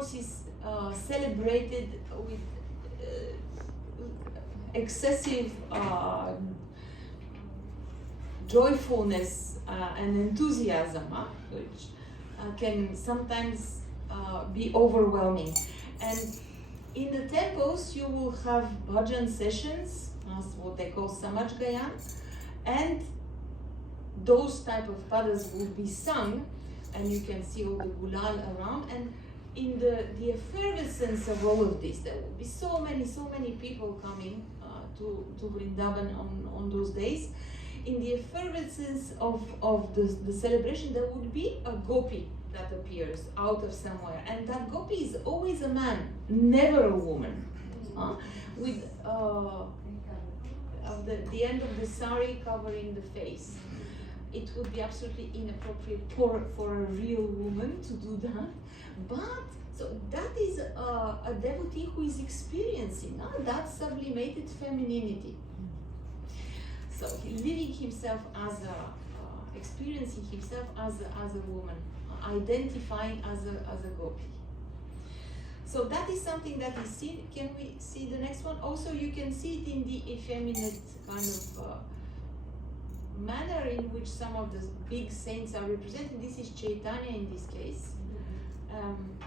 course, is celebrated with excessive joyfulness and enthusiasm, which can sometimes be overwhelming. And in the temples, you will have bhajan sessions, what they call Samaj Gayan, and those type of padas will be sung, and you can see all the gulal around. And in the effervescence of all of this, there will be so many people coming to Vrindavan on those days. In the effervescence of the celebration, there would be a gopi that appears out of somewhere, and that gopi is always a man, never a woman, with the end of the sari covering the face. It would be absolutely inappropriate for a real woman to do that, but so that is a devotee who is experiencing that sublimated femininity. So living himself as experiencing himself as a woman, identifying as a gopi. So that is something that is seen. Can we see the next one? Also, you can see it in the effeminate kind of manner in which some of the big saints are represented. This is Chaitanya in this case.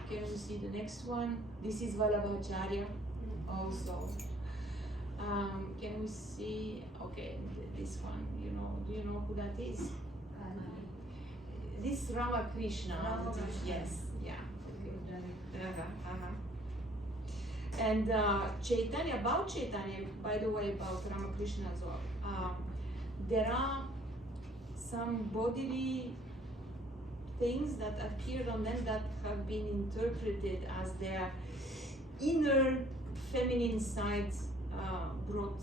Can we see the next one? This is Vallabhacharya also. Can we see, okay, this one, do you know who that is? This Ramakrishna. Yes, yeah. And Chaitanya, about Chaitanya, by the way, about Ramakrishna as well, there are some bodily things that appeared on them that have been interpreted as their inner feminine sides brought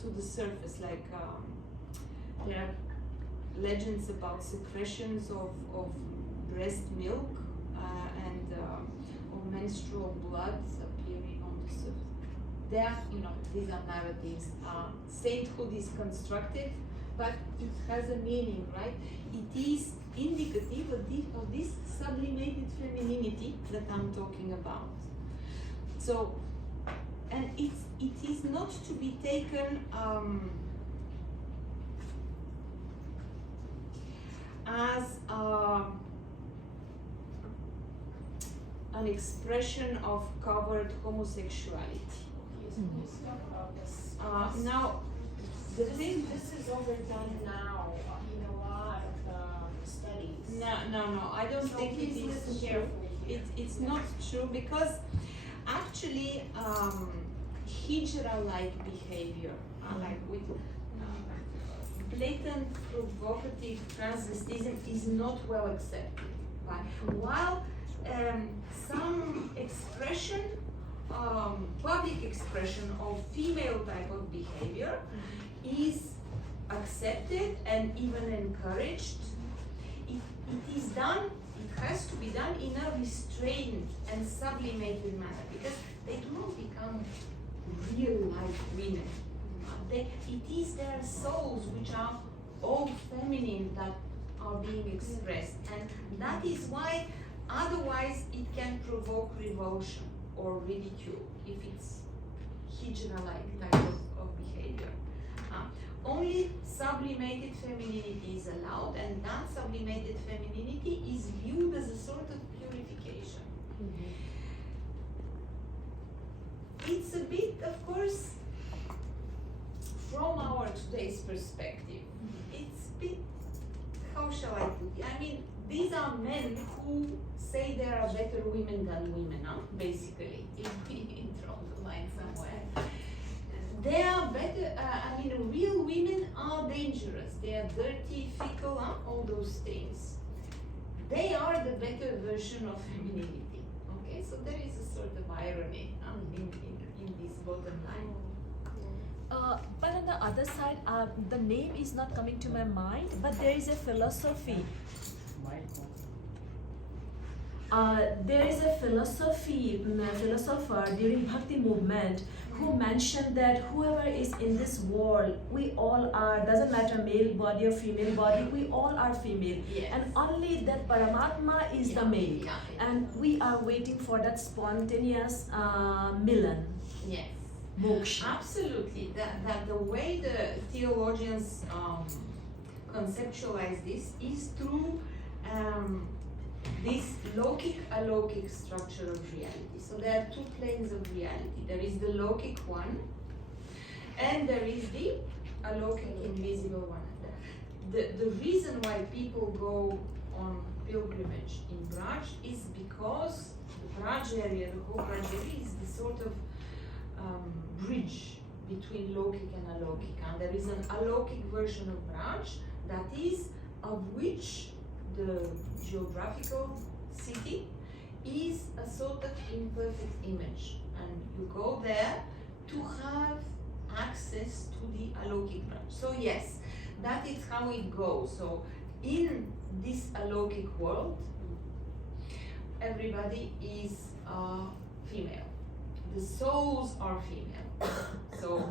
to the surface, like there are legends about secretions of breast milk and or menstrual blood appearing on the surface. There, these are narratives. Sainthood is constructed, but it has a meaning, right? It is indicative of this sublimated femininity that I'm talking about. So, and it is not to be taken as an expression of covered homosexuality. Now, the thing, this is overdone now in a lot of studies. No, I don't think it is true. It's not true, because actually hijra-like behavior, like with blatant provocative transvestism, is not well accepted. Right? While some expression, public expression of female type of behavior is accepted and even encouraged, it is done, it has to be done in a restrained and sublimated manner, because they do not become real like women. It is their souls which are all feminine that are being expressed, and that is why otherwise it can provoke revulsion or ridicule if it's hijra-like type of behavior. Only sublimated femininity is allowed, and that sublimated femininity is viewed as a sort of purification. It's a bit, of course, from our today's perspective, it's a bit, how shall I put it? I mean, these are men who say there are better women than women, basically, in draw the line somewhere. They are better, real women are dangerous. They are dirty, fickle, all those things. They are the better version of femininity. Okay, so there is a sort of irony in this bottom line. But on the other side, the name is not coming to my mind, but there is a philosophy. There is a philosopher during Bhakti movement who mentioned that whoever is in this world, we all are, doesn't matter male body or female body, we all are female. Yes. And only that Paramatma is the male. Yeah. And we are waiting for that spontaneous Milan, Yes. moksha. Absolutely. That the way the theologians conceptualize this is through this lokic-alokik structure of reality. So there are two planes of reality. There is the lokic one, and there is the alokik invisible one. The reason why people go on pilgrimage in Braj is because the Braj area, the whole Braj area, is the sort of bridge between lokic and alokik. And there is an alokik version of Braj that is of which the geographical city is a sort of imperfect image, and you go there to have access to the alokik branch. So yes, that is how it goes. So in this alokik world, everybody is female. The souls are female. So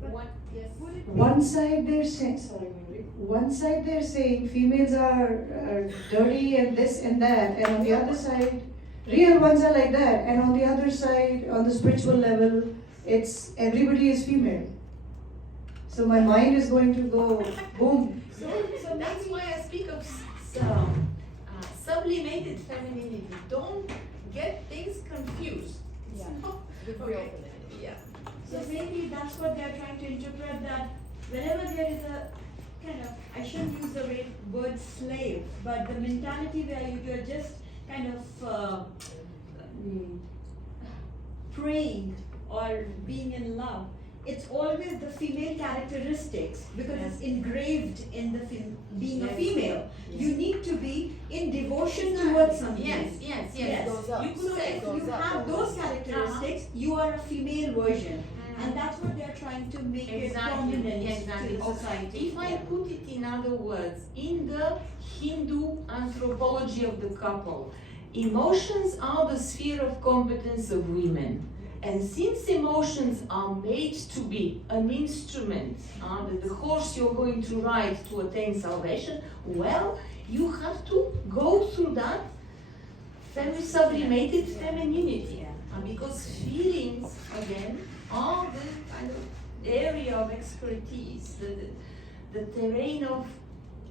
what? Yes. One side they're saying, sorry, Mary. One side they're saying females are dirty and this and that, and on the other side, real ones are like that, and on the other side, on the spiritual level, it's everybody is female. So my mind is going to go boom. So that's why I speak of sublimated femininity. Don't get things confused. Yeah. Okay. Yeah. So maybe that's what they're trying to interpret, that whenever there is a kind of, I shouldn't use the word slave, but the mentality where you're just kind of praying or being in love, it's always the female characteristics because it's engraved in the being a Yes. female. Yes. You need to be in devotion towards something. Yes, yes, yes. Yes. Goes up. You could So say if you have those characteristics, you are a female version. And that's what they're trying to make it prominent Exactly. to the society. If I put it in other words, in the Hindu anthropology of the couple, emotions are the sphere of competence of women. And since emotions are made to be an instrument, the horse you're going to ride to attain salvation, well, you have to go through that sublimated femininity. Because feelings, again, are the kind of area of expertise, the terrain of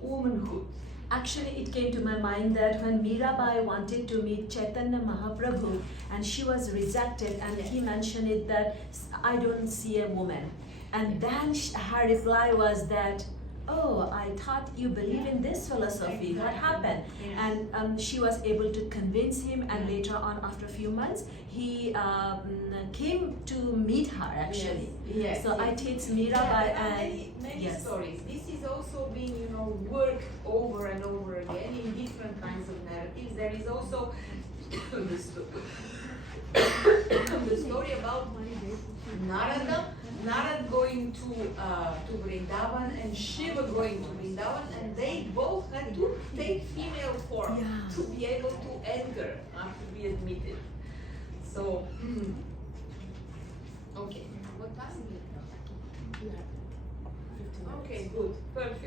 womanhood. Actually, it came to my mind that when Mirabai wanted to meet Chaitanya Mahaprabhu and she was rejected, and he mentioned it that I don't see a woman. And then her reply was that, oh, I thought you believe in this philosophy. What happened? And she was able to convince him, and later on, after a few months, he came to meet her actually. Yes. So I teach Mirabai There are and many yes. stories. This is also being, worked over and over again in different kinds of narratives. There is also the story about Narad going to Vrindavan and Shiva going to Vrindavan, and they both had to take female form Yeah. to be able to enter, to be admitted. So, okay. What time? Okay, good, perfect.